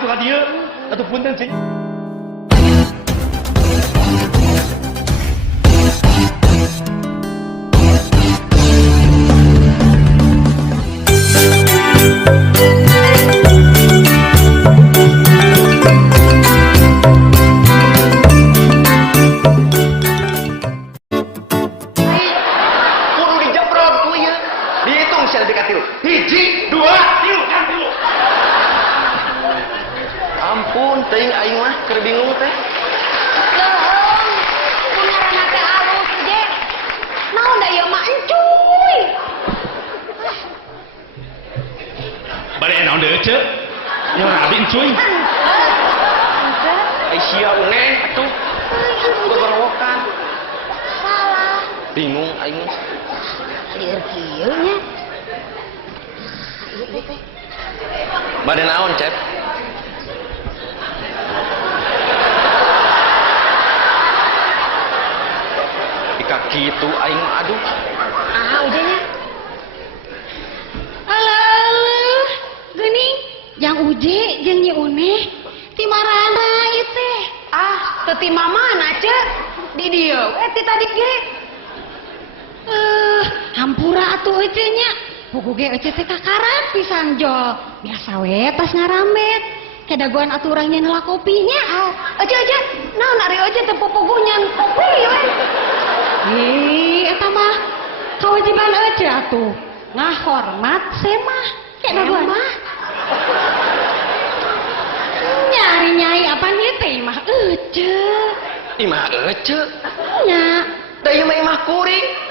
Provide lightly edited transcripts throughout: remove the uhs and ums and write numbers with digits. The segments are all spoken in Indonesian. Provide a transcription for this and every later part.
atuh ka dieu. Atuh punten cing. Kudu dijebrot ku ieu. Dihitung sia lebih ka 3. 1, 2, 3 kan 3. Ampun, teuing aing mah keur bingung teh. Leung, punya teh alus je. Naon da ieu mah encuy. Bade naon deui ceuk? Nya rabin cuy. Ai sia uneng atuh. Beberowokan. Salah. Bingung aing. Lieur kieu nya. Ieu teh. Bade naon, Cep? Di kaki itu aing aduh. Ujenya. Alah, geuning. Yang uje jeung Nyi Uneh ti marana ieu teh. Teu ti mamana ceuk. Di dieu we ti tadi ge. Hampura atuh ece nya. Pugu ge ece teh kakaran pisan jol. Biasa we pas ngaramet. Kedaguan aturan nyeun heula kopinya. Ece, naon ari ece teu pupugu nyeun kopi we. Eta mah kewajiban ece atuh. Ngahormat semah. Kedaguan mah. Nyari nyai apa nih teh mah ece. Imah ece. Nya. Da ieu mah imah kuring.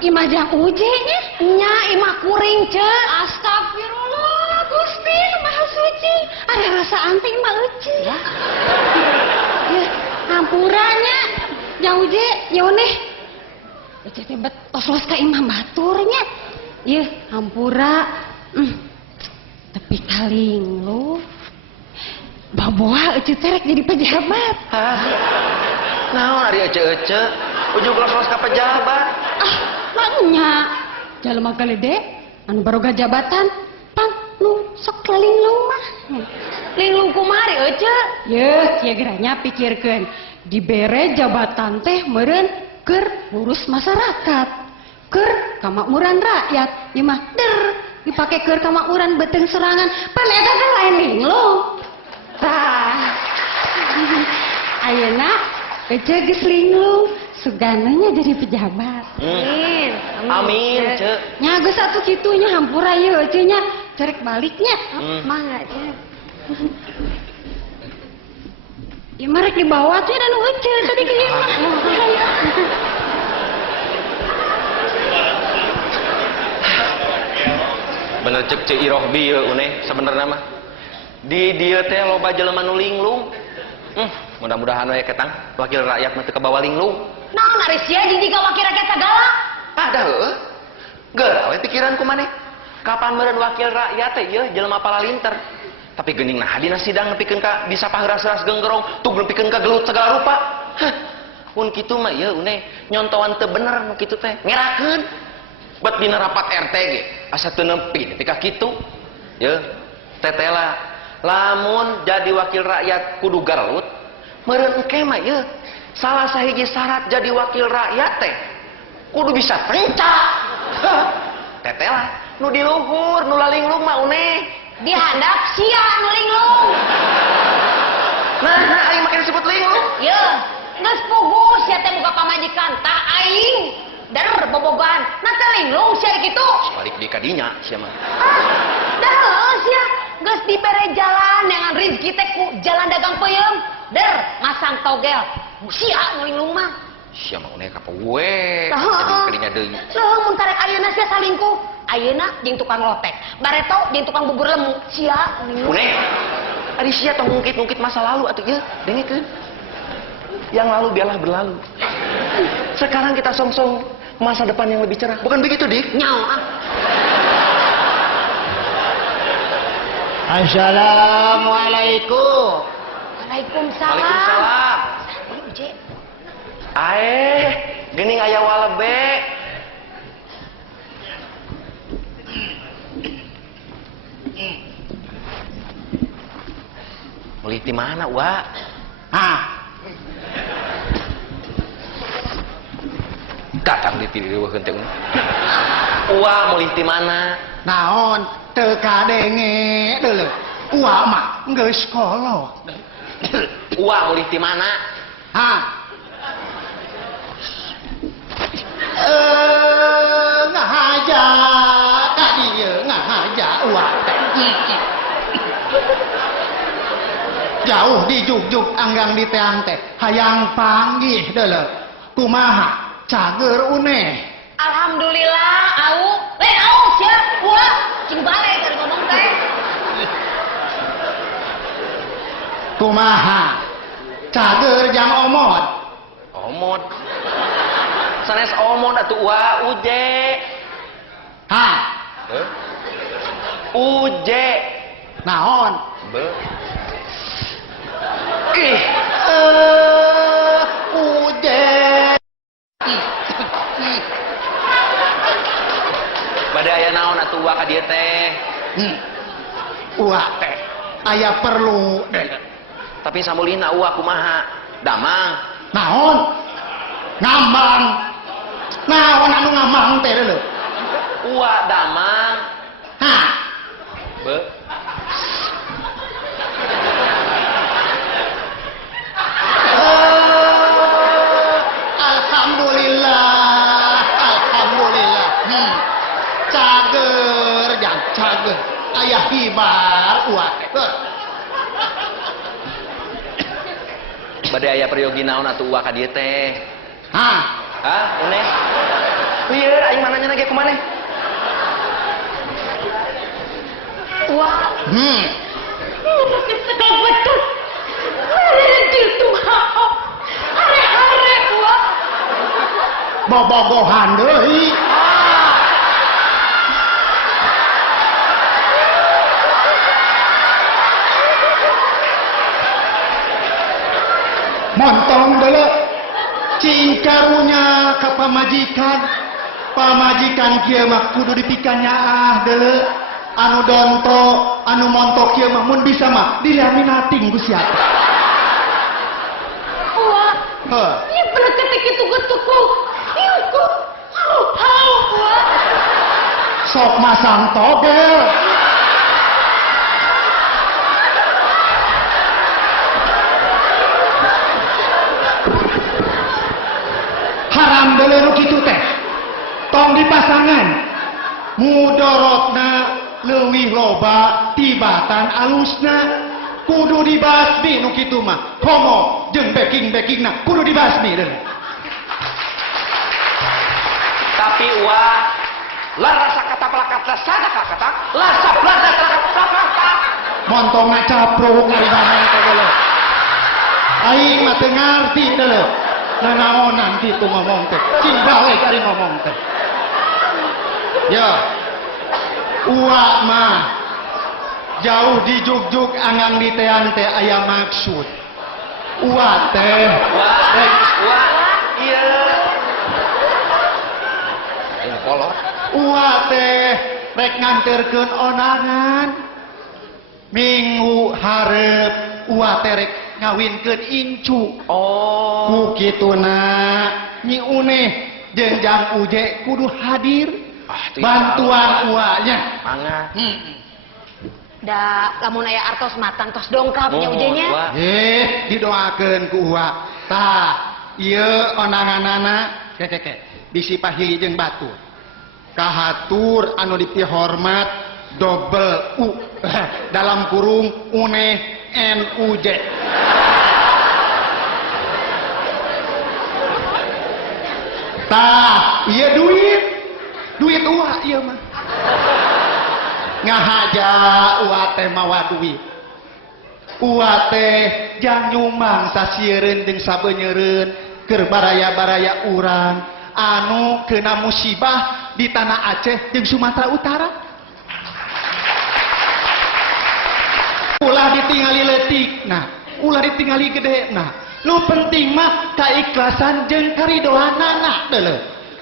Imah jang uje nya. Nya imah kuring ceuk. Astagfirullah Gusti Maha Suci. Ada rasa anting mah ece. Ya. Hampuranya. Jang uje nyoneh. Ece teh betos ka imah baturnya. Ieu hampura. Tapi kaling lu. Baboa ece terek jadi pejabat. Hah? Naon ari ece-ece? Ujug los-los ka pejabat. Nya jalema galede anu baroga jabatan pan nu sok linglung mah. Linglung kumari ece? Yeuh, kieu geranya pikirkeun. Dibere jabatan teh meureun keur ngurus masyarakat. Keur kamakmuran rakyat. Ieu mah dipake keur kamakmuran beuteung serangan. Pan eta kan lain linglung. Tah. Ayeuna ece geus linglung. Sugananya jadi pejabat. Amin, Cek. Nya geus atuh kitunya hampura ieu ece nya cerek baliknya. Mangga Cek. Ieu mah rek dibawa teh anu ece tadi ke ieu mah. Bener cek Cek Irohbi ieu uneh sabenerna mah. Di dieu teh loba jelema nu linglung. Mudah-mudahan we ketang wakil rakyat mah teu kabawa linglung. Naon ari sia jadi ka wakil rakyat sagala? Ada heueuh. Geura we pikiran kumaneh. Kapan meureun wakil rakyat teh ieu jelema palalinter. Tapi geuning nah dina sidang nepikeun ka disapa heuras-heuras genggerong, tug nepikeun ka gelut segala rupa. Hah. Mun kitu mah ieu uneh nyontoan teu bener nu kitu teh. Ngerakeun. Bet dina rapat RT ge asa teu nempi nepi ka kitu. Yeuh, tetela lamun jadi wakil rakyat kudu garlut, meureun engke mah ieu salah sahiji syarat jadi wakil rakyat teh kudu bisa penca. Tetela nu di luhur nu lalinglung mah uneh Dihandap sia nu linglung. nah aing makin disebut linglung. Ye, geus pugu sia teh muka pamajikan tah aing bobogan. Nah teh linglung sia kitu. Balik di kadinya sia mah. Dah heuh sia geus dibere jalan dengan rezeki teh ku jalan dagang peuyeum. Masang togel. Sia nu linglung mah. Sia mah uneh ka we. Tah Jadi heuh. kadinya deui. Mun tarek ayeuna sia salingkuh. Ayeuna jeung tukang lotek, bareto jeung tukang bubur lemu. Sia Uneh. Ari sia tong ngungkit-ngungkit masa lalu atuh ieu, dengekeun. Yang lalu biarlah berlalu. Sekarang kita songsong masa depan yang lebih cerah. Bukan begitu, Dik? Nyao ah. Assalamualaikum. Waalaikumsalam. Waalaikumsalam. Uje. Geuning aya walebe. Meuli ti mana, Wa? Kakang ditilueuheun teh. Wa meuli ti mana? Naon teu kadenge deuleu. Uwa mah geus kolot. Wa meuli ti mana? Ngahaja ka dieu ngahaja uwa teh. Jauh di juk-juk anggang di teang teh hayang panggih deuleu. Kumaha cager une. Alhamdulillah, au. Lain au sia, ulah. Cing balik dari ngomong teh. Kumaha cager jang omot. Omot. Sanes omot atuh Wa uje. Uje. Naon? Be. Uje. Bade aya naon atuh Wa ka dieu teh? Uwa teh aya perlu deh. Tapi samulina Wa kumaha? Damang. Naon? Ngambang. Naon anu ngambang teh deuleu? Wa damang. Be. Alhamdulillah. Cager jang cager. Aya hibar uwa teh. Bade aya peryogi naon atuh Wa ka dieu teh? Une? Ieu aing mananya nage kumaneh? Wah. Sedang betul. Gitu mau. Hare-hare ulah. Bobogohan deui. Montong deuleu. Cing karunya ka pamajikan kieu mah kudu dipikannya deuleu. Anu donto, anu montok kieu mah mun bisa mah dilaminating ku siapa. Wah. Ieu bener ketik itu getuku. Ieu ku. Hau, wah. Sok masang togel. Haram deuleu nu kitu teh. Tong dipasangan. Mudorotna leuwih loba tibatan alusna. Kudu dibasmi nu kitu mah. Homo jeung backing-backingna kudu dibasmi deuleu. Tapi Wa larasa kata pelakata sadaka kata lasap lasa kata. Montongna capruk ari mana teh deuleu. Aing mah teu ngarti deuleu. Nanaonan kitu ngomong teh. Cing balik ari ngomong teh. Ya. Uwa mah jauh di juk-juk angang di tean teh aya maksud. Uwa teh. Wa ieu. Aing kolot. Uwa teh rek nganterkeun onangan. Minggu hareup uwa teh rek ngawinkeun incu. Oh. Ku kituna Nyi Uneh jeung Jang Uje kudu hadir. Bantuan uanya. Mangga. Da lamun aya artos matang tos dongkapnya ujenya. Didoakeun ku uwa. Tah, ieu onanganana keke bisi pahi jeung batur. Kahatur anu dipihormat double U dalam kurung Uneh NUJ. Tah, ieu duit uwa ieu mah. Ngahaja uwa teh mawa duit. Uwa teh jang nyumbang sasiereun jeung sabeunyereun keur baraya-baraya urang anu kena musibah di tanah Aceh jeung Sumatera Utara. Ulah ditingali leutikna, ulah ditingali gedena. Nu penting mah kaikhlasan jeung karidoanana deuleu.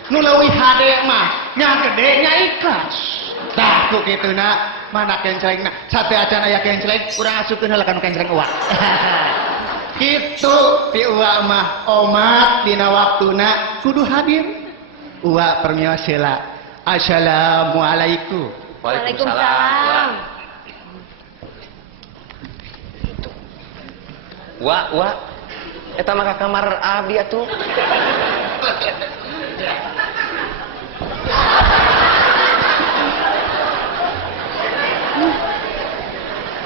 Nu leuwih hade mah nya gede nya ikhlas. Tah aku gitu nak mana kenceleng nak sate acan aya kenceleng urang asupkeun heula kana kenceleng uak gitu ti uak mah omat dina waktuna kudu hadir uak permios heula assalamualaikum Waalaikumsalam. Wak eta mah ka kamar abdi atuh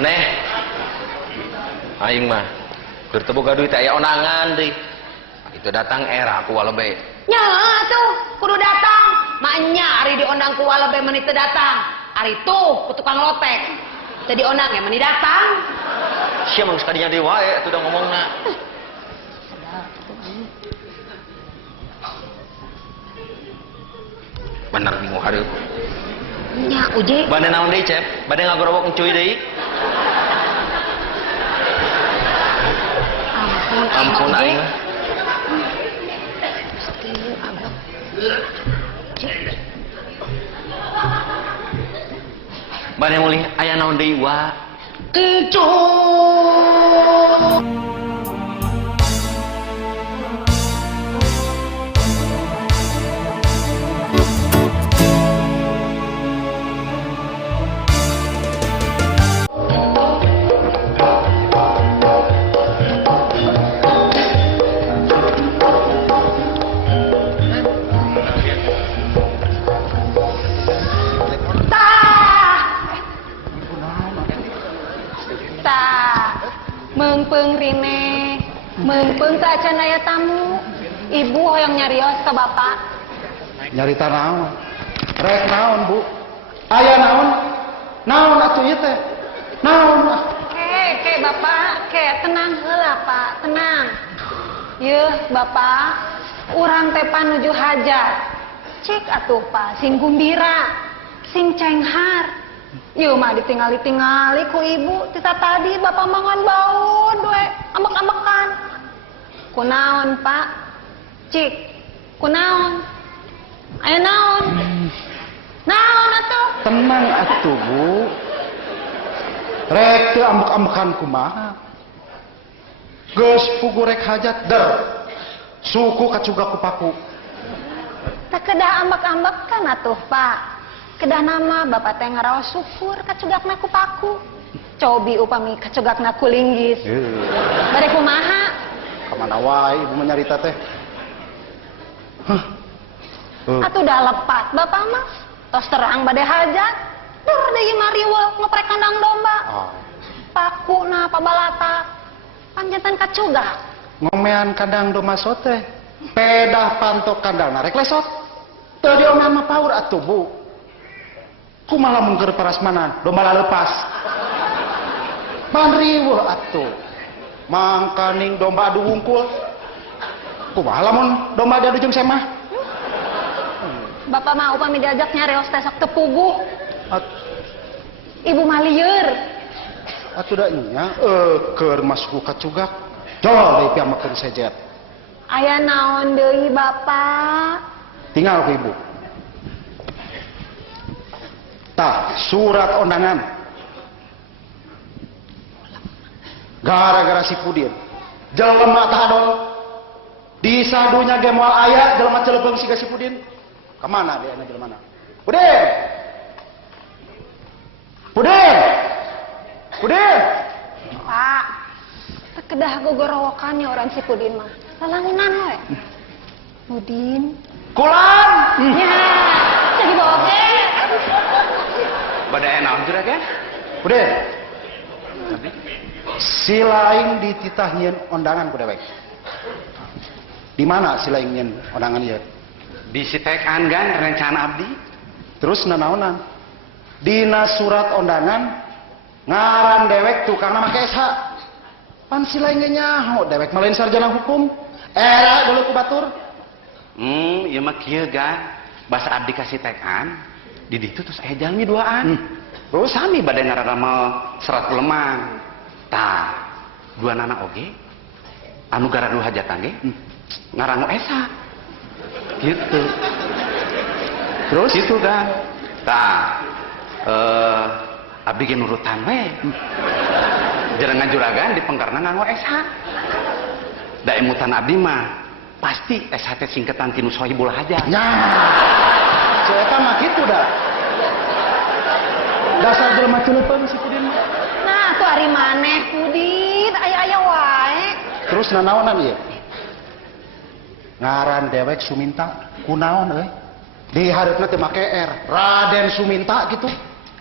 Neh, aing mah bertemu gaduh teh aya onangan deui. Itu datang era ku walebe. Nya tuh kudu datang. Maknya ari diondang ku walebe meuni teu datang. Ari tuh ku tukang lotek. Jadi ondang ya meuni datang. Sia mah geus kadinya deui wae atuh da ngomongna. Bener bingung hareup. Nya uje. Bade naon deui, Cep? Bade ngagorowok encuy deui? Ampun aing. Bade mulih aya naon deui wa? Meungpeung rine, meungpeung teh acan aya tamu. Ibu hoyong nyarios ka bapak. nyarita naon rek naon bu aya naon naon atuh ieu teh naon Ke bapak, tenang heula pak, tenang. Yeuh bapak, urang teh panuju hajat. Cik atuh pak, sing gumbira, sing cenghar. Yeuh mah ditinggali ku ibu, tita tadi bapak mangan baun we, ambek-ambekan. Kunaon pak? Cik, kunaon? Aya naon? Naon atuh? tenang atuh bu rek teu ambek-ambekan kumaha geus pugu rek hajat der suku kacuga ku paku Tak kedah ambek-ambekan atuh pak. Kedah nama bapak teh ngaraos syukur kacugakna ku paku. Cobi upami kacugakna ku linggis. Bade kumaha? Kamana wae ibu menyarita teh Atuh dah lepat bapak mah. Tos terang bade hajat. Dur deui mariweuh ngoprek kandang domba. Paku na pabalata. Panjantan kacugak. ngomean kandang domba sote pedah pantok kandang narek lesot teu diomean mah paur atuh bu kumaha mun keur parasmanan domba lepas man riweuh atuh mangkaning domba adu wungkul kumaha lamun domba adu jeung semah Bapak mah upami diajak nyareos teh sok teu puguh. Ibu mah lieur. atuh da nya keur masuk kacugak jol deui piamakeun sejet Aya naon deui bapak? tinggal ku ibu tah surat undangan gara-gara si Pudin jelema tah adol di sadunya ge moal aya jelema celebeung siga si Pudin kemana dia na jelemana Pudin Pudin Pudin Pak, teu kedah gogorowokan ya orang si Pudin mah. Lalanginan we. Pudin. kulan Ya, jadi boge. Bade aya naon jura ge? Pudin si laing dititah nyieun undangan ku dewek di mana si laing nyieun undangan ieu Disitekan gan rencana abdi. terus nanaonan dina surat undangan ngaran dewek tukangna make SH pan si lain ge nyaho dewek mah lain sarjana hukum era dulu ku batur Ieu mah kieu gan. Basa abdi kasih tekan, di ditu terus aya jalmi duaan. Terus sami bade ngaramal serat kulemang. Tah, dua nana oge anu garadu hajatan ge ngarangu esa. Gitu. Terus itu kan. Tah, abdi ge nurutan we. Jarangan juragan di pengkarna nganggo SH. Da emutan abdi mah pasti SH teh singkatan tinu Sohibul Hajat. Nya. Eta mah kitu dah. Dasar jelema ceuleupeng si Pudin mah. Nah, tuh ari maneh Pudin, aya-aya wae. Terus nanaonan ieu? Ngaran dewek Suminta, kunaon euy? Di hareupna teh make R, Raden Suminta gitu.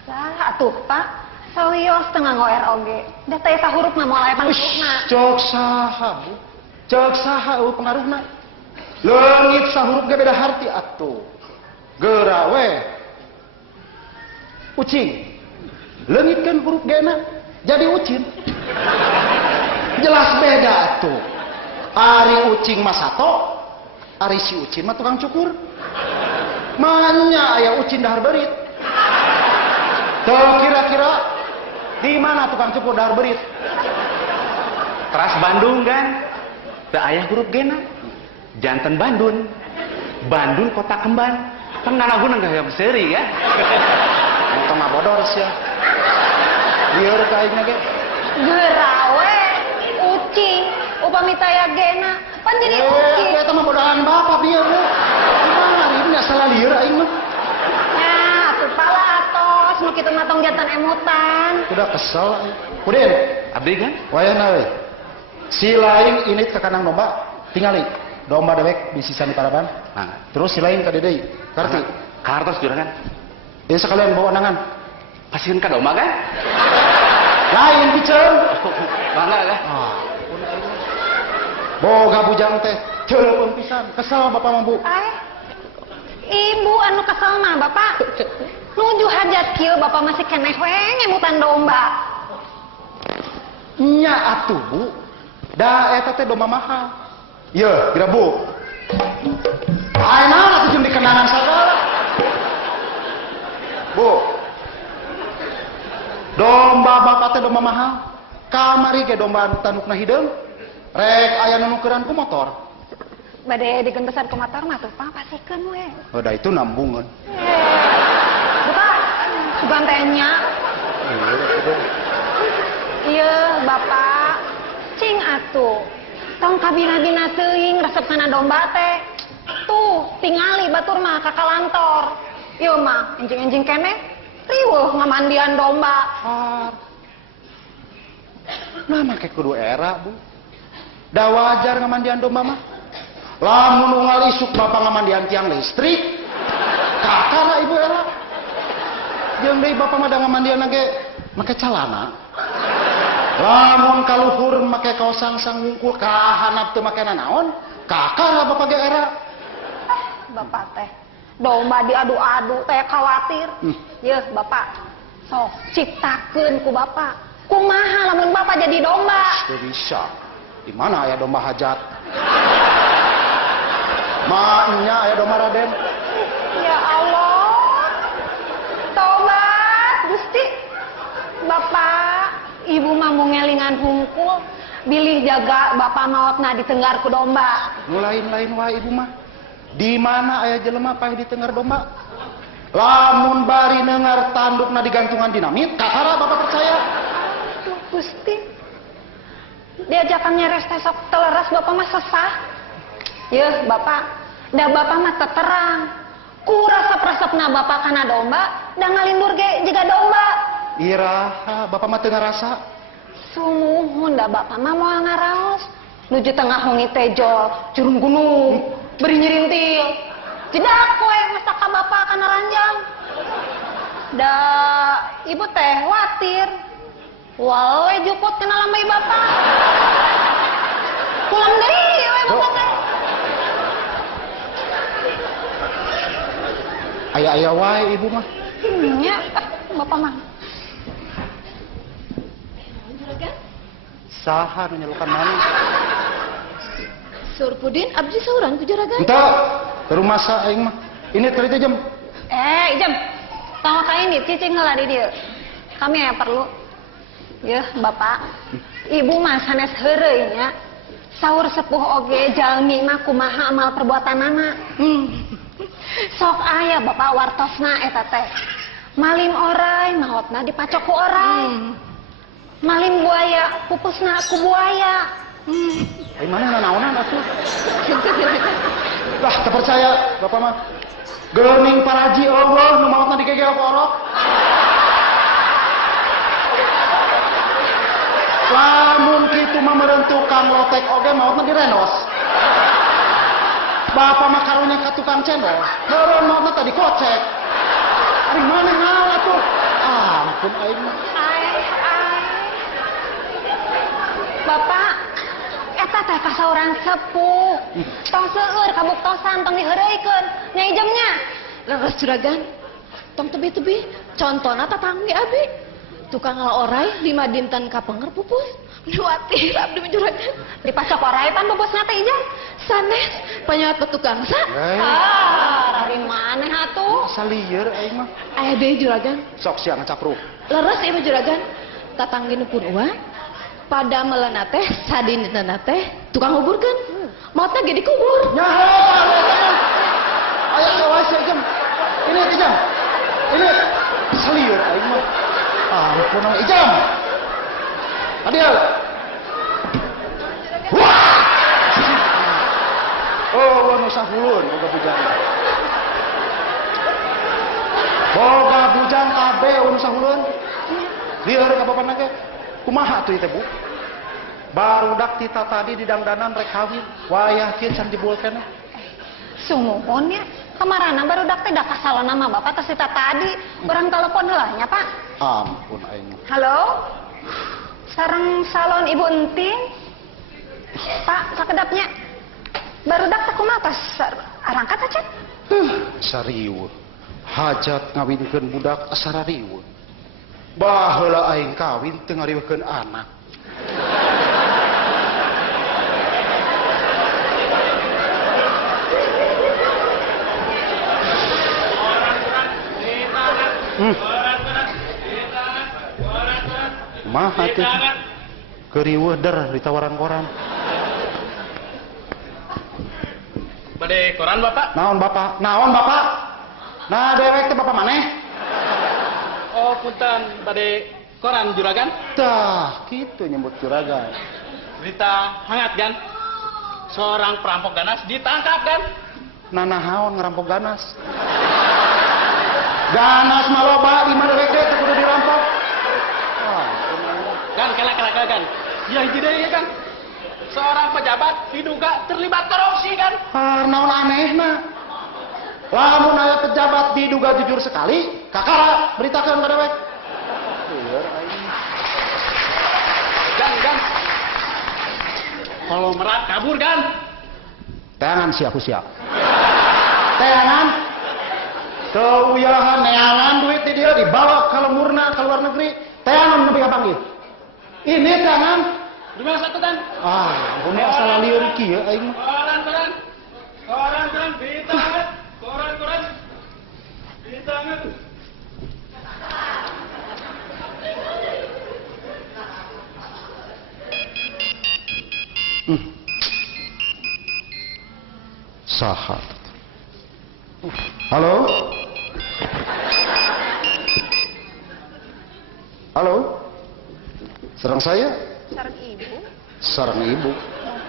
Lah atuh Pak, sawios teu nganggo R oge. Da teh eta huruf mah moal aya pangaruna. Cok saha, Bu? Cok saha euy pengaruhna? Leungit sahuruf ge beda harti atuh. Geura we. Ucing. Leungitkeun huruf G-na jadi ucin. Jelas beda atuh. Ari ucing mah sato, ari si ucin mah tukang cukur. Manya aya ucin dahar berit. Tuh kira-kira di mana tukang cukur dahar berit? Teras Bandung kan? Teu aya huruf G-na. Janten Bandun. Bandun kota kembar. Kan ngalagun enggak beuseuri ya. Motor mah bodor sia. Lieur ka aingna ge. Geura we, ucing, upami taya gena, pan jadi ucing. Eta mah bodohan bapak bieu, Bu. Gimana ini salah lieur aing mah. Nah, atuh pala atos, nu kitu mah tong jantan emutan. Udah kesel aing. Pudin, Abdi kan? wayahna we. Si lain init ke kanang domba, tingali. Domba dewek bisisan di paraban. Nah, Terus si lain ka dedeui. Karti. kartos juragan. Ieu sekalian bawa anangan. Pasieun ka domba kan? Lain biceun. Bangga kan? Boga bujang teh. Ceuleupeng pisan. Kesel bapak mah, Bu. Ibu anu kesel mah bapak. Nuju hajat kieu bapak masih keneh we ngemutan domba. Nya atuh, Bu. Da eta teh domba mahal. Ieu, kira Bu. Ayeuna atuh jeung dikenangan sagala. Bu. Domba bapak teh domba mahal. Kamari ge domba anu tandukna hideung. Rek aya nu nukeran ku motor. Bade digentesan ku motor mah tuh Pak pasikeun we. Oh, da itu nambungeun. Bapak, sugantenya. Iya, Bapak. Cing atuh. Tong kabina-bina teuing resep kana domba teh. Tuh, tingali batur mah ka kalantor. Ieu mah enjing-enjing keneh riweuh ngamandian domba. Nah, make kudu era, Bu. Da wajar ngamandian domba mah. Lamun unggal isuk bapak ngamandian tiang listrik, kakara ibu era. Jeung deui bapak mah da ngamandian ge make calana. Lamun kaluhur make kaos sangsang ngungkul ka handap teu make nanaon, kakara bapak ge era. Bapak teh domba diadu-adu teh khawatir. Yeuh Bapak, sok ciptakeun ku Bapak. Kumaha lamun Bapak jadi domba? Teu bisa. Di mana aya domba hajat? Maknya aya domba Raden. Ya Allah. Tobat Gusti. Bapak, Ibu mah mau ngelingan hungkul, bilih jaga Bapak maotna ditenggar ku domba. Nu lain-lain wae ibu mah. Di mana aya jelema paeh ditenggar domba? Lamun bari nengar tandukna digantungan dinamit, kakara bapak percaya? Aduh Gusti. Diajakan nyeres teh sok teleres Bapak mah sesah. Yeuh Bapak, da Bapak mah terang. Ku resep-resepna Bapak kana domba, da ngalindur ge jiga domba. Iraha bapak mah teu ngarasa. Sumuhun da Bapak mah moal ngaraos. Nuju tengah hongi tejol, curung gunung, beri nyerintil. Jedak we masa ka Bapak kana ranjang. Da Ibu teh khawatir. Wae juput kenal sama ibu Bapak. Pulang deui we Bapak teh. Aya-aya wae ibu mah. Nya, Bapak mah. Saha nu nyelukan mana? Sur Pudin abdi sauran ku juragan. Entah, ke rumah sa aing mah. Ini tadi teh jam. Jam. Tong ka ini cicing heula di dieu. Kami aya perlu. Yeuh, Bapak. Ibu mah sanes heureuy nya. Saur sepuh oge jalmi mah kumaha amal perbuatanana. Sok aya Bapak wartosna eta teh. Malim orai, maotna dipacok ku orai. Malim buaya, pupusna ku buaya. Ai mana naonan atuh? Lah, teu percaya Bapak mah. Geuning paraji Allah nu maotna dikegel ku orok. Lamun kitu mah meureun tukang lotek oge maotna direnos. Bapak mah karunya ka tukang cendol. Heureun maotna tadi kocek. Ari mana ngaal atuh? Ampun aing mah. Bapak, eta teh kasaurang sepuh. Tong seueur kabuktosan tong diheureuykeun. Nyai jamnya. Leres juragan. Tong tebi-tebi contona tatangge abi. Tukang orai 5 dinten kapenger pupus. Nuatir abdi juragan. Dipacok orai pan pupusna teh ijam. Sanes panyaot petukang sa. Dari maneh atuh? Salieur aing mah. Aya deui juragan. Sok sia ngacapruk. Leres ieu juragan. Tatangge nu pun uang. Pada melena teh sadinna teh tukang nguburkeun. Maotna ge dikubur. Nyaho. Aya kawas jam. Ini jam. Ini salieur aing mah. Ampun ijam. Adil. Wah. Oh, nu sahulun boga bujang. Boga bujang kabeh nu sahulun. Lieur ka bapana ge. Kumaha tuh itu Bu? Barudak tita tadi di dangdanan rek kawin. Wayah kieu can jebulkeun. Sumuhun ya. Kamarana barudak teh da kasalona mah Bapak teh tadi. Urang telepon heula nya, Pak. Ampun aing. Halo? Sareng salon Ibu Entin? Pak, sakedapnya. Barudak teh kumaha tos arangkat aja? Sarieuh. Hajat ngawinkeun budak sararieuh. Baheula aing kawin teu ngariweukeun anak. Kumaha teh? Keriweuh der ditawaran koran. Bade koran Bapak? Naon Bapak? Naon Bapak? Nah dewek teh Bapak maneh? Oh, punten bade koran juragan. Tah, kitu nyebut juragan. Berita hangat kan? Seorang perampok ganas ditangkap kan? Nanahaon ngerampok ganas. Ganas mah loba di mana dewek teh kudu dirampok. Kan kan. Ya hiji deui kan. Seorang pejabat diduga terlibat korupsi kan? Naon anehna. Lamun aya pejabat diduga jujur sekali, kakara beritakeun ka dewek. Gan. Kalau merat kabur kan? Teangan siap siap. Teangan. Keuyahan neangan duit di dia dibawa ke lemburna ke luar negeri. Teangan nepi kapanggih. Ini teangan. Di mana satu kan? Ampun asal lieur kieu aing. Koran ditangan. Koran ditangan. Saha. Halo? Halo? Sareng saya? Sareng Ibu. Sareng Ibu.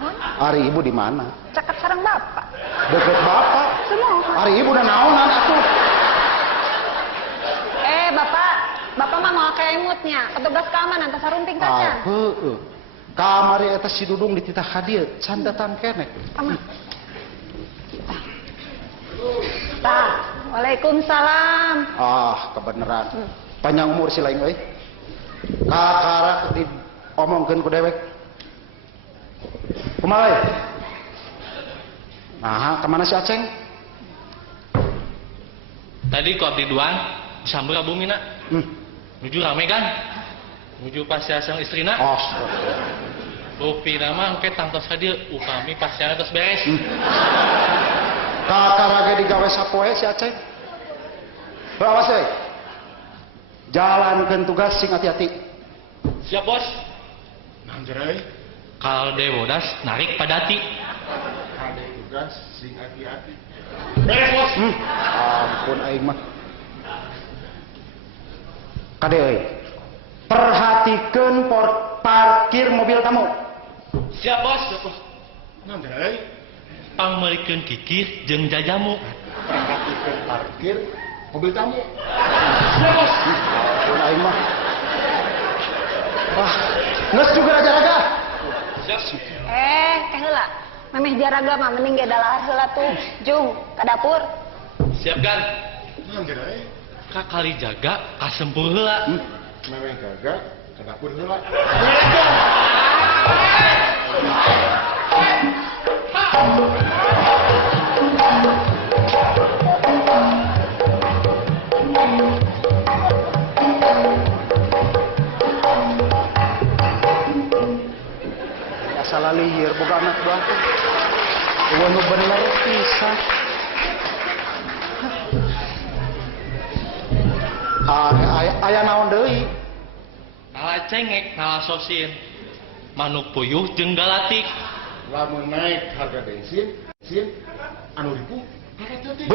Mohon. Ari Ibu di mana? Cakap sareng Bapak. Deket Bapak. Semohon. Ari Ibu dan naonan atuh. Bapak mah mau keengutnya. Petugas keamanan tas sarunting kacan. Heueuh. Kamari eta si Dudung dititah hadieu, can datang keneh. Aman. Tah, Waalaikumsalam. Kebeneran. Panjang umur si lain euy. Kakara diomongkeun ku dewek. Kumaha we? Nah, kemana si Aceng? Tadi kok Abdi Duan disamber Abu Mina. Nuju rame kan? Nuju pasiasang istrina. Rupi nama angke tangtos hadir upami pasiana terus beres. Kakara ge digawe sapoe si Aceng. Awas we. Jalankeun tugas sing hati-hati. Siap bos. Nanjerai. Kalau dewodas narik padati. Ada tugas sing hati-hati. Beres bos. Ampun aing mah. Kade euy. Perhatikeun parkir mobil tamu. Siap bos. Naon teh euy? Pangmerikeun kikis jeung jajamu. Perhatikeun parkir mobil tamu. Siap bos. Ampun aing mah. Wah, geus juga raja-raja. Siap. Teh heula. Memeh jaraga mah mending ge dalah heula tuh. Jung, ka dapur. Siap kan? Naon teh euy? Ka kali jaga ka sempur heula. Memeh gagak ka dapur heula. Salah liar boga anak buah teh. Eueuh nu bener pisan. Aya naon deui? Nala cengek, nala sosin. Manuk puyuh jeung galatik. Lamun naik harga bensin, anu ribu harga teh.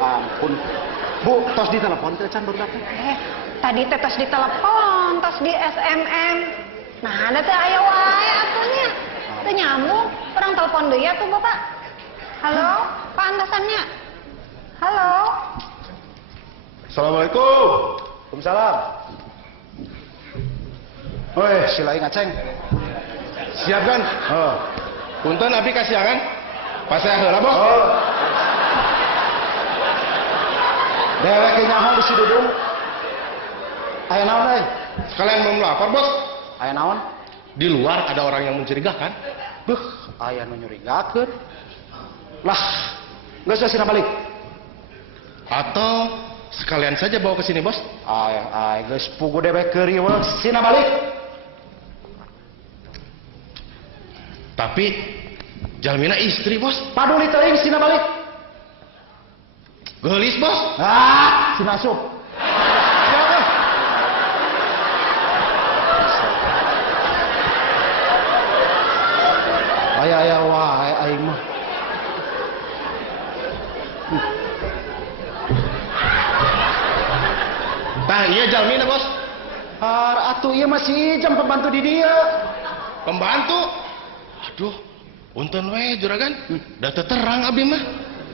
Ampun. Bu, tos di telepon teh can baru datang. Tadi teh tos di telepon, tos di SMM. Nah, ada teh aya wae atunya. Teu nyambung, orang telepon deui atuh Bapak. Halo, Pak Antasannya. Halo. Assalamualaikum. Waalaikumsalam. Woi, si lain ngaceng. Siap kan? Oh. Punten abi kasihangan. Pas saya heula, Bos. Oh. Dewek ge nyaho di Sidudung. Aya naon euy? Sekalian mau melapor, Bos. Aya naon? Di luar ada orang yang mencurigakan. Beuh, aya nu nyurigakeun. Lah, geus sina balik. Atau sekalian saja bawa ke sini, Bos. Ay, geus pugu dewek keur ieu sina balik. Tapi jalmina istri, Bos. Paduli teuing sina balik. Geulis, Bos. Sina asup. Aya wae aing mah. Tah iya jalmina, Bos. Atuh ieu masih jam pembantu di dia. Pembantu. Aduh, punten we juragan. Da teu terang abi mah.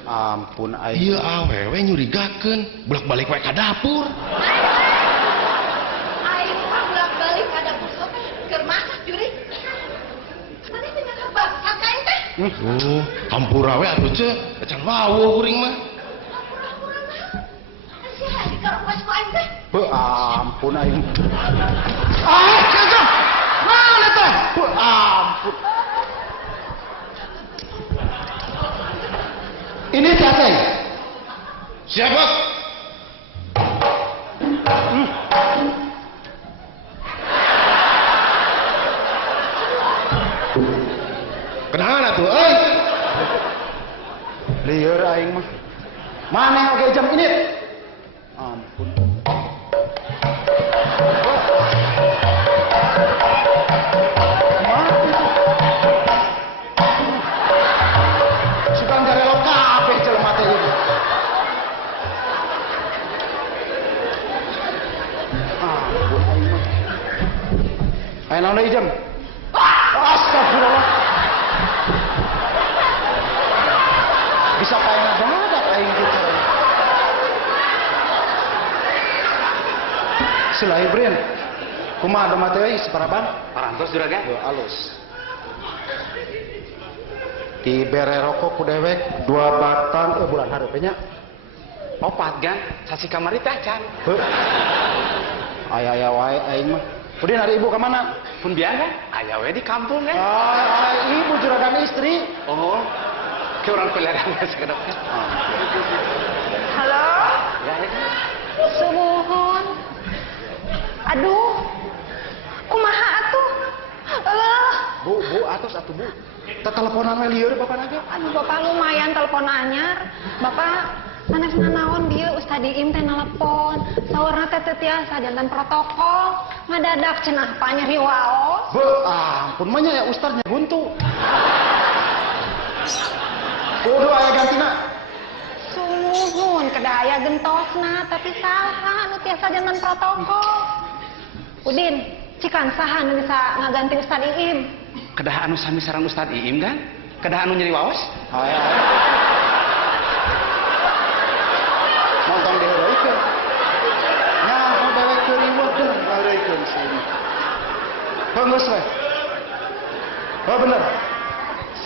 Ampun aing. Ieu awewe nyurigakeun, bolak-balik we ka dapur. Aing mah bolak-balik ka dapur teh keur masak juri. Tadi teh ngebak sakain teh. Hampura we atuh ce, can wawuh kuring mah. Ampun aing. Kagak. Naon eta? Ampun. Ini siapa? Siap, Bos. Kenalan atuh, euy. Lieur aing mah. Maneh oge jam ini. Ampun. Sugan garelo kabeh jelema teh ieu. Ampun aing mah. Aya naon deui jam? Astagfirullah. Bisa kaya dadak aing gitu. Sila Ibrin. Kumaha domah teh euy saparaban? Parantos juragan. Yo alus. Dibere rokok ku dewek 2 batang bulan hareupeun nya. Opat gan, sasi kamari teh can. Heuh. Aya wae aing mah. Kemudian hari ibu ke mana? Pun biasa, aya we di kampung kan. Ibu juragan istri. Oh. Ke orang peliharaan sekedap. Halo. Ya, ya. Subuhun. Aduh. Kumaha atuh? Bu, atos atuh Bu. Teteleponan we lieur bapak lagi. Aduh Bapak lumayan telepon anyar. Bapak sanes nanaon dieu Ustad Iim teh nelpon. Saurna teh teu tiasa jantan protokol. Ngadadak cenah pa nyeri waos. Ampun mah nya ya Ustadnya buntu. Kudu aya gantina. Sumuhun kedaya gentosna tapi saha nu tiasa jantan protokol. Udin, cikan saha nu bisa ngaganti Ustad Iim? Kedah anu sami sareng Ustad Iim kan? Kedah anu nyeri waos? Aya. Montong diheureukeun. Nya dewek keur deh ngareukeun sini. Geus we. Oh bener.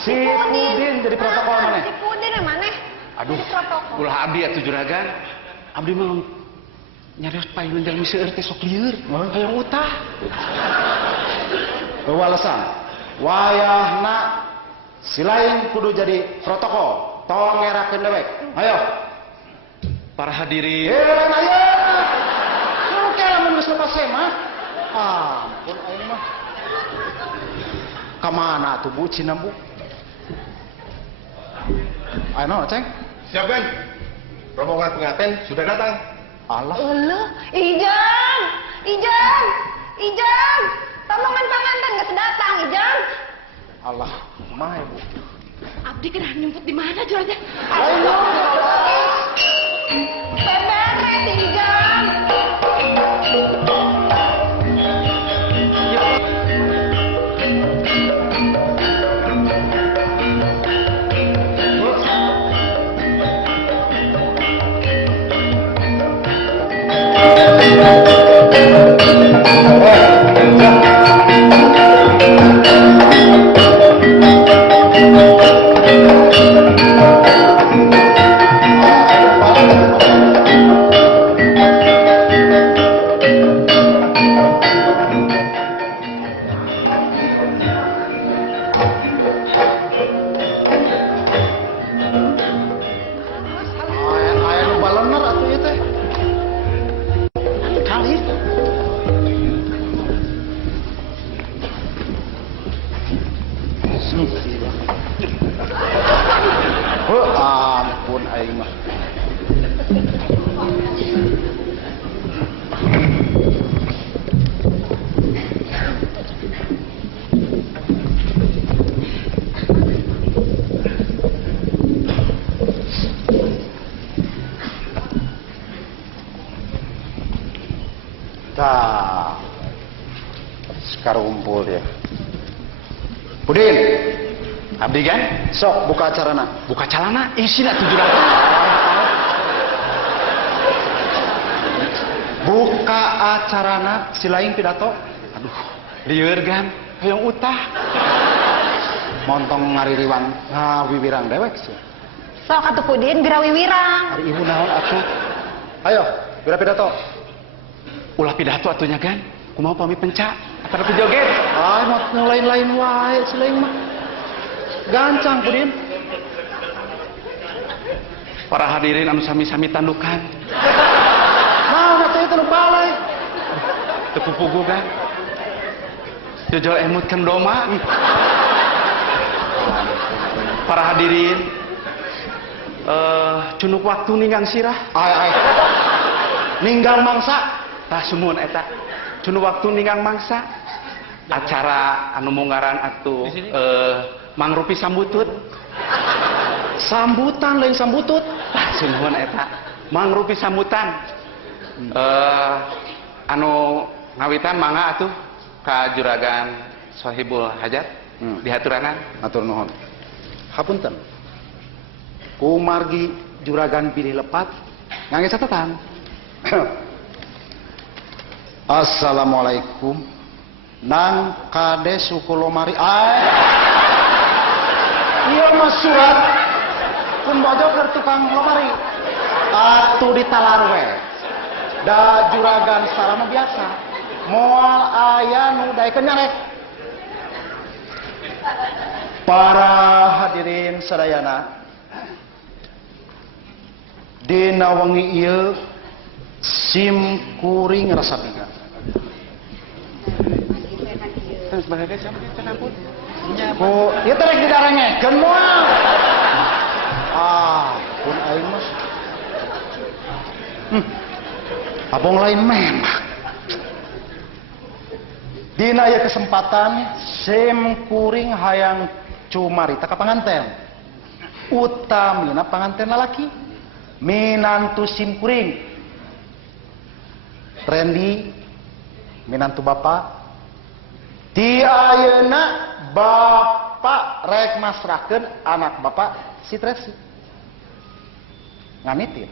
Si Udin jadi protokol maneh. Si Udin maneh. Aduh, ulah abdi atuh juragan. Abdi mah nyarios payun jalmi seueur teh sok lieur. Hayang utah. Walesan. Wayahna si lain kudu jadi protokol. Tolong ngerakeun dewek. Ayo. Para hadirin. Lain aya. Lu kira mun geus lepas mah. Ampun ayeuna mah. Kamana tuh Bu Cina Bu? Ayo no, Ceng. Siap kan? Rombongan pengantin sudah datang. Allah. Eueuh, Ijang. Rombongan panganten geus datang, Ijang. Allah, kumaha ya Bu? Abdi kena nyumput di mana jurangnya? Ayo. Beberes, Ijang. Aya nu balener atuh ieu teh. Kali. Ampun aing mah. Tah. Sekarumpul dia. Udin, Abdi kan? sok buka acarana. Buka calana, isina tuh juragan. Buka acarana si lain pidato. Aduh, lieur kan? Hayang utah. Montong ngaririwang ngawiwirang dewek sih. Sok atuh Udin gerawiwirang. Hari ibu naon atuh. Ayo, bira pidato. Ulah pidato atunya kan? Kumaha pami penca? Atau aku joget? Ah, mau lain-lain wae si lain mah. Gancang Udin. Para hadirin anu sami-sami tandukan. Nah, teh itu nu balai. Tepupugu kan? Jojol emut kan doma. Para hadirin, cunuk waktu ninggang sirah. Ai. Ninggal mangsa. Tah sumuhun eta. Cunuk waktu ninggang mangsa. Acara anu mungaran atuh mangrupi sambutut. Sambutan lain sambutut. Tah sumuhun eta. Mangrupi sambutan. Anu ngawitan mangga atuh ka juragan Sohibul Hajat dihaturanan. Atur nuhun. Hapunten. Kumargi juragan pilih lepat ngangge catatan. Assalamualaikum. Nang kade suku lomari. Iya mas surat. Kun bojo keur tukang lomari. Atuh ditalar we. Da juragan sarana biasa. Moal aya nu daekeun nyarek. Para hadirin sadayana. Dina wengi ieu sim kuring rasa biga. Sebagai siapa yang tenapun? Ku ieu teh rek didarengekeun moal. Pun aing mah Abong lain memang. Dina ya kesempatan sim kuring hayang cumarita ka panganten. Utamina panganten lalaki. Minantu sim kuring. Randy minantu bapak. Ti ayeuna bapak rek masrahkeun anak bapak si Tracy. Ngamitin.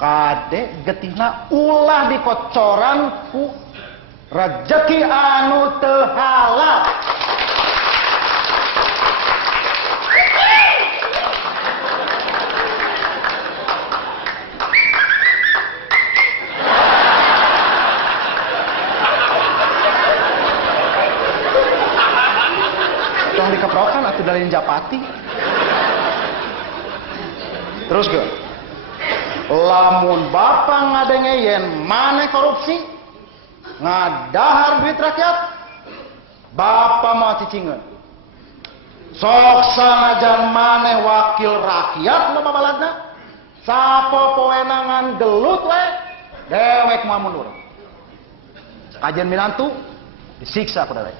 Kade getina ulah dikocoran ku rezeki anu teu halal. Tong dikeprokan atuh dalin japati. Terus ge. Lamun bapak ngadengeyen maneh korupsi, ngadahar duit rakyat, bapak mau cicingeun. Sok sanajan maneh wakil rakyat loba baladna, sapopoenangan gelut we, dewek mau mundur. Kajian minantu disiksa ku dewek.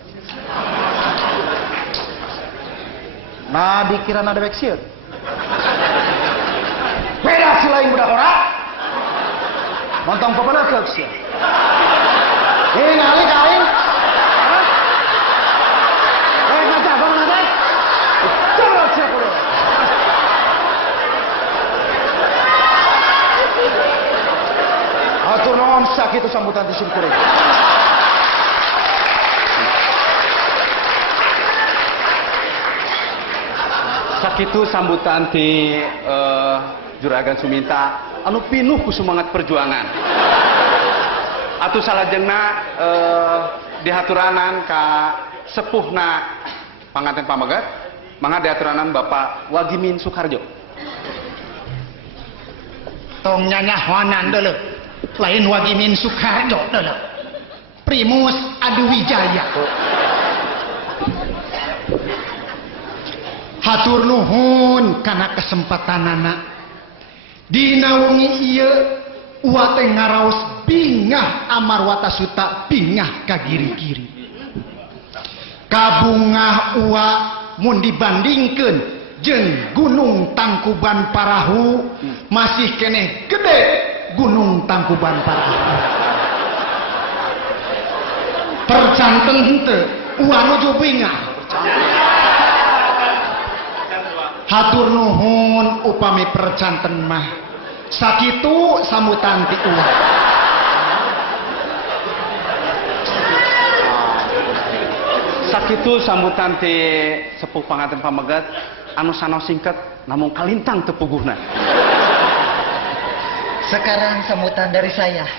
Nah dikira na dewek sieun. Beda si lain budak orang. Montong popona keuk sia. Ini ngali kain. Ngaca bang ngaca. Coba sia kudu. Atur nuhun sakitu sambutan di simkuring. Sakitu sambutan di Juragan Suminta anu pinuh ku semangat perjuangan. Atuh salajengna dihaturanan ka sepuhna panganten pamegat mangga dihaturanan Bapak Wagimin Soekarjo. Tong nyanyahonan deuleu. Lain Wagimin Soekarjo deuleu. Primus Aduwijaya. Hatur nuhun kana kesempatanana. Dina wengi ieu uwa teh ngaraos bingah amarwata suta bingah ka giri-giri. Kabungah uwa mun dibandingkeun jeung Gunung Tangkuban Parahu masih keneh gede Gunung Tangkuban Parahu. Percanten henteu uwa nuju bingah. Hatur nuhun upami percanten mah sakitu sambutan ti ulah. Sakitu sambutan ti sepuh panganten pamegat anu sanos singkat namun kalintang teu puguhna. Sekarang sambutan dari saya.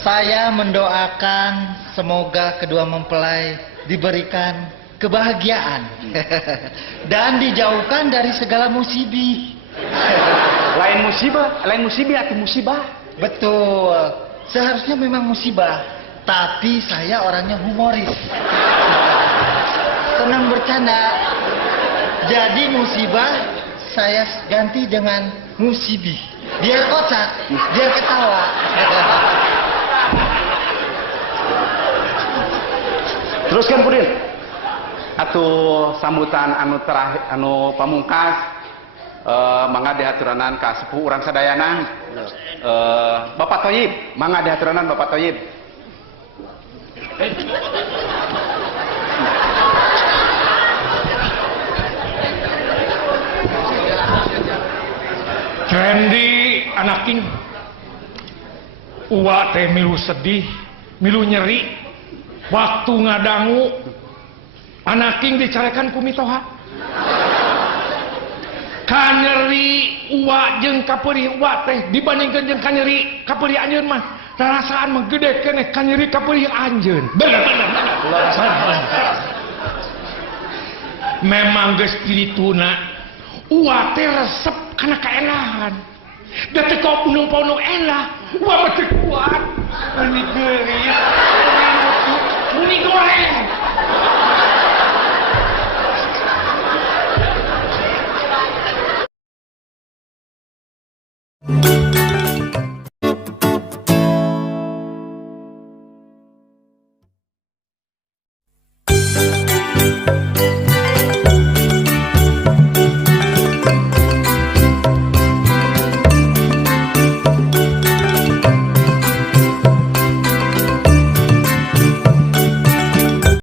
Saya mendoakan semoga kedua mempelai diberikan kebahagiaan dan dijauhkan dari segala musibah. Lain musibah atau musibah? Betul, seharusnya memang musibah, tapi saya orangnya humoris, senang bercanda. Jadi musibah saya ganti dengan musibih, biar kocak, biar ketawa. Teruskan Pudin. Atuh sambutan anu terakhir anu pamungkas mangga dihaturanan ka sepuh urang sadayana Bapak Thoyib, mangga dihaturanan Bapak Thoyib. Randy anak king uwa teh milu sedih, milu nyeri, waktu ngadangu anak king dicarekan ku mitoha. Kanyeri uwa jeung kapeulih uwa teh dibandingkeun jeung kanyeri kapeulih anjeun mah rasaan mah gede keneh kanyeri kapeulih anjeun. Bener. Memang geus spirituna uwa teh resep kana kaenahan. Da teu kau punung-punung elah, uwa mah teu kuat. Ani geuris.